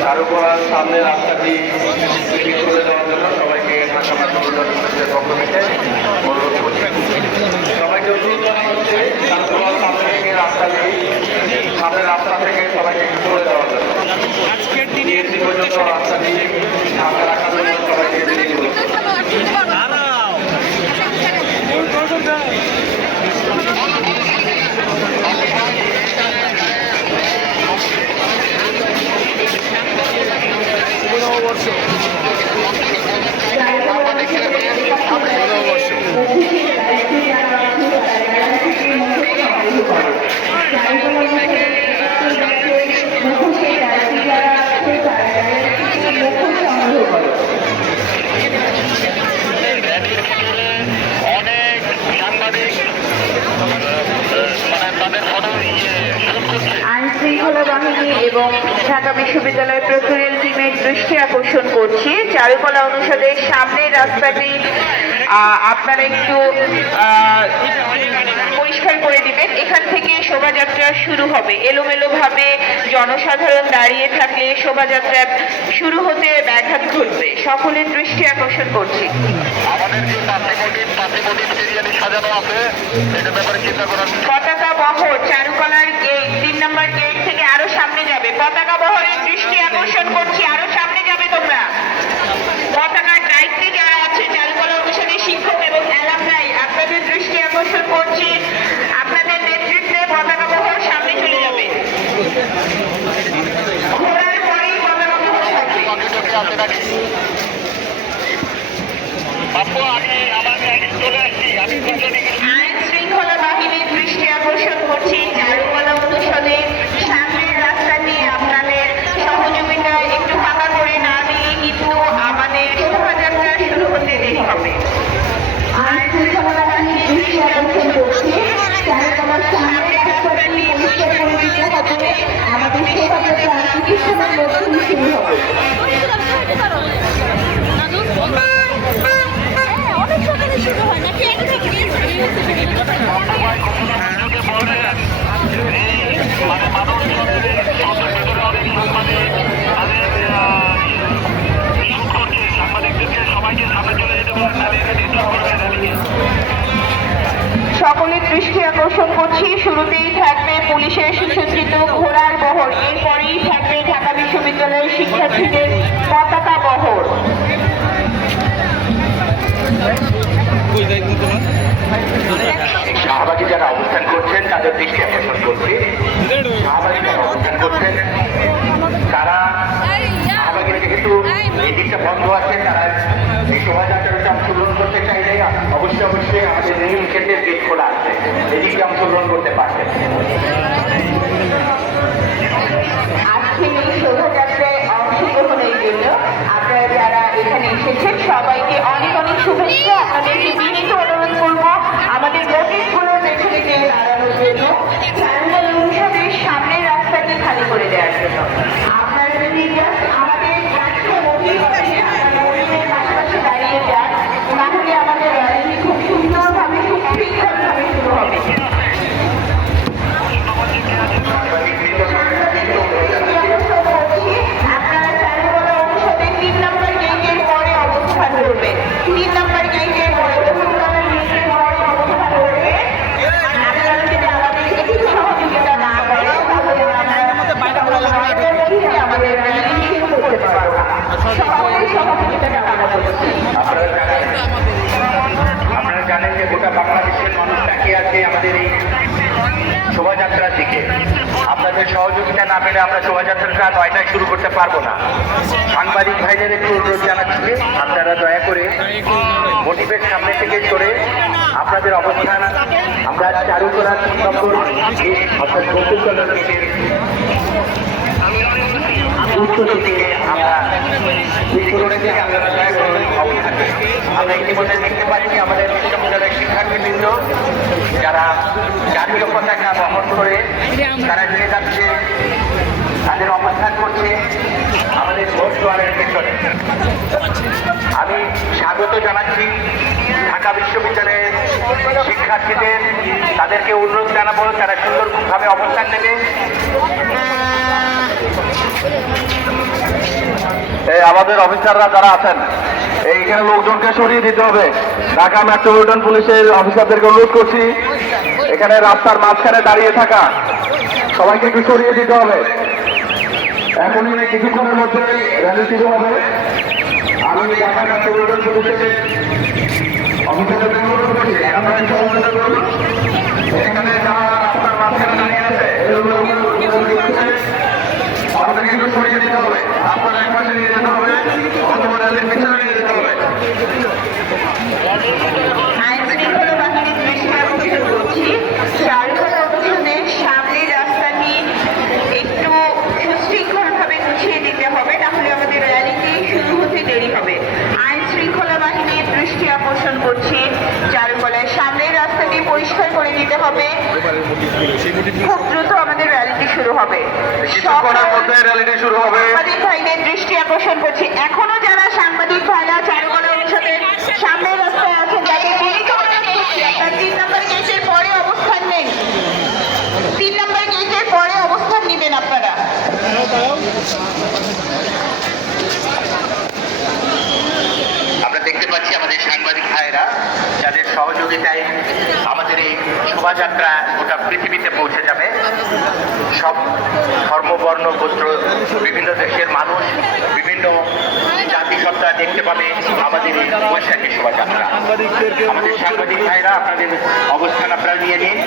চারুকলার সামনে রাস্তাটি করে দেওয়ার জন্য সবাইকে ঢাকা মেট্রোপলিটনের পক্ষ থেকে অনুরোধ করছি। সবাইকে অনুরোধ করা হচ্ছে চারুকলার সামনে থেকে সামনের রাস্তা থেকে সবাইকে করে দেওয়ার জন্য ডিএসসি পর্যন্ত রাস্তাটি ঢাকা রাখার জন্য সবাইকে বিনীত করছি। আইন শৃঙ্খলা বাহিনী এবং ঢাকা বিশ্ববিদ্যালয় প্রক্টোরিয়াল টিমের দৃষ্টি আকর্ষণ করছি, চারুকলা অনুষদের সামনের রাস্তাটি আপনারা একটু পরিষ্কার করে দিবেন। এখান থেকে শোভাযাত্রা শুরু হবে। এলোমেলো ভাবে জনসাধারণ দাঁড়িয়ে থাকলে শোভাযাত্রা শুরু হতে ব্যাঘাত ঘটবে। সকলের দৃষ্টি আকর্ষণ করছি। পতাকা বহর চারুকলার গেট 3 নম্বর গেট থেকে আরো সামনে যাবে। পতাকা বহরের দৃষ্টি আকর্ষণ করছি, আরো সামনে যাবে তোমরা। পতাকার দায়িত্বে যারা আছে চারুকলা অনুষদের শিক্ষক এবং অ্যালামনাই, আপনাদের দৃষ্টি আকর্ষণ করছি। আপনাদের নেতৃত্বে পতাকা বহর সামনে চলে যাবে। ঘোরার পরেই পতাকা বহর থাকবে। আইন শৃঙ্খলা বাহিনীর দৃষ্টি আকর্ষণ করছি, চারুকলা অনুষদের সামনের রাস্তাটি আপনাদের সহযোগিতায় একটু ফাঁকা করে না দিলে কিন্তু আমাদের শোভাযাত্রা শুরু হতে দেরি হবে। আইন শৃঙ্খলা বাহিনীর দৃষ্টি আকর্ষণ করছি, চারুকলার সামনের রাস্তাটি পরিষ্কার করে দিতে হবে। আমাদের শোভাযাত্রা আর কিছু সময়ের মধ্যেই শুরু হবে। অনেক সকালে শুরু হয় নাকি? সকলের দৃষ্টি আকর্ষণ করছি, শুরুতেই থাকবে পুলিশের সুসজ্জিত ঘোড়ার বহর, এরপরেই থাকবে ঢাকা বিশ্ববিদ্যালয়ের শিক্ষার্থীদের পতাকা বহর। শাহবাগী যারা অবস্থান করছেন তাদের দৃষ্টি আকর্ষণ করছি। শাহবাগী যারা অবস্থান করছেন তারা শাহবাগীর যেহেতু এই দিকটা বন্ধ আছে, তারা এই শোভাযাত্রাটা অংশগ্রহণ করতে চাইলে অবশ্যই আমাদের নীল ক্ষেত্রের গেট খোলা আছে, এদিকে অংশগ্রহণ করতে পারবেন। আজকে এই শোভাযাত্রায় অংশগ্রহণের জন্য আপনারা যারা এখানে এসেছেন সবাইকে অনেক অনেক শুভেচ্ছা। আপনাদেরকে বিনীত অনুরোধ করবো আমাদের নোটিশগুলোর পেছনে গিয়ে দাঁড়ানোর জন্য, চারুকলা অনুষদের সামনের রাস্তাটি খালি করে দেওয়ার জন্য। আপনারা যদি আমাদের পাশাপাশি দাঁড়িয়ে যান, তাহলে আমাদের র্যালি খুব সুন্দরভাবে সুশৃঙ্খলভাবে শুরু হবে। আপনারা চারুকলা অনুষদের 3 নম্বর গেটের পরে অবস্থান করবেন। 3 নম্বর গেটের পরে অবস্থান করবে। আপনারা যদি আমাদের একটু সহযোগিতা না করেন তাহলে আমাদের র্যালি শুরু করতে পারবো না। সকলের সহযোগিতাটা আমরা করছি। আপনারা জানেন যে গোটা বাংলাদেশের মানুষ তাকিয়ে আছে আমাদের এই শোভাযাত্রার দিকে। আপনাদের সহযোগিতা না পেলে আমরা শোভাযাত্রাটা 9টায় শুরু করতে পারবো না। সাংবাদিক ভাইদের একটু অনুরোধ জানাচ্ছি, আপনারা দয়া করে মোটিভের সামনে থেকে সরে আপনাদের অবস্থান আমরা চারুকলা 3 নম্বর অর্থাৎ প্রকৌশলের উত্তর দিকে আমরা ইতিমধ্যে দেখতে পাচ্ছি আমাদের বিশ্ববিদ্যালয়ের শিক্ষার্থীবৃন্দ যারা জাতীয় পতাকা বহন করে তারা নিয়ে যাচ্ছে তাদের অবস্থান করছে আমাদের ভোট দুয়ারের পেছনে। আমি স্বাগত জানাচ্ছি ঢাকা বিশ্ববিদ্যালয়ের শিক্ষার্থীদের, তাদেরকে অনুরোধ জানাবো তারা সুন্দরভাবে অবস্থান নেবে। এই আমাদের অফিসাররা যারা আছেন এইখানে লোকজনকে সরিয়ে দিতে হবে। ঢাকা মেট্রোপলিটন পুলিশের অফিসারদেরকে অনুরোধ করছি এখানে রাস্তার মাঝখানে দাঁড়িয়ে থাকা সবাইকে একটু সরিয়ে দিতে হবে। এখনই কিছুক্ষণের মধ্যে র্যালি শুরু হবে। আমি ঢাকা মেট্রোপলিটন পুলিশের অফিসারদেরকে অনুরোধ করছি আপনারা সহযোগিতা করুন। এখানে যারা রাস্তার মাঝখানে দাঁড়িয়ে আছে আমাদেরকে একটু সরিয়ে দিতে হবে। আপনারা এক পাশে নিয়ে যেতে হবে অথবা র্যালির পিছনে নিয়ে যেতে হবে। আইন শৃঙ্খলা বাহিনীর দৃষ্টি আকর্ষণ করছি, চারুকলা অনুষ্ঠানের সামনে রাস্তা নিয়ে একটু সুশৃঙ্খলভাবে গুছিয়ে দিতে হবে, তাহলে আমাদের র্যালিটি শুরু হতে দেরি হবে। আইন শৃঙ্খলা বাহিনীর দৃষ্টি আকর্ষণ করছি, চারুকলায় সামনের রাস্তাটি পরিষ্কার করে দিতে হবে। খুব দ্রুত আমাদের র্যালিটি শুরু হবে। কিছুক্ষণের মধ্যে র্যালিটি শুরু হবে। সাংবাদিক ভাইদের দৃষ্টি আকর্ষণ করছি, এখনো যারা সাংবাদিক ভাইরা চারুকলা অনুষদের সামনের রাস্তায় আছেন তাদের বিনীত অনুরোধ করছি, আপনারা 3 নম্বর গেটের পরে অবস্থান নেন। 3 নম্বর গেটের পরে অবস্থান নেবেন আপনারা। আমরা দেখতে পাচ্ছি আমাদের সাংবাদিক ভাইয়েরা যাদের সহযোগিতায় আমাদের এই শোভাযাত্রা গোটা পৃথিবীতে পৌঁছে যাবে। সব ধর্ম, বর্ণ, গোত্র, বিভিন্ন দেশের মানুষ, বিভিন্ন জাতিসত্তা দেখতে পাবে আমাদের এই বৈশাখী শোভাযাত্রা। আমাদের সাংবাদিক ভাইরা আপনাদের অবস্থান আপনারা নিয়ে নিন।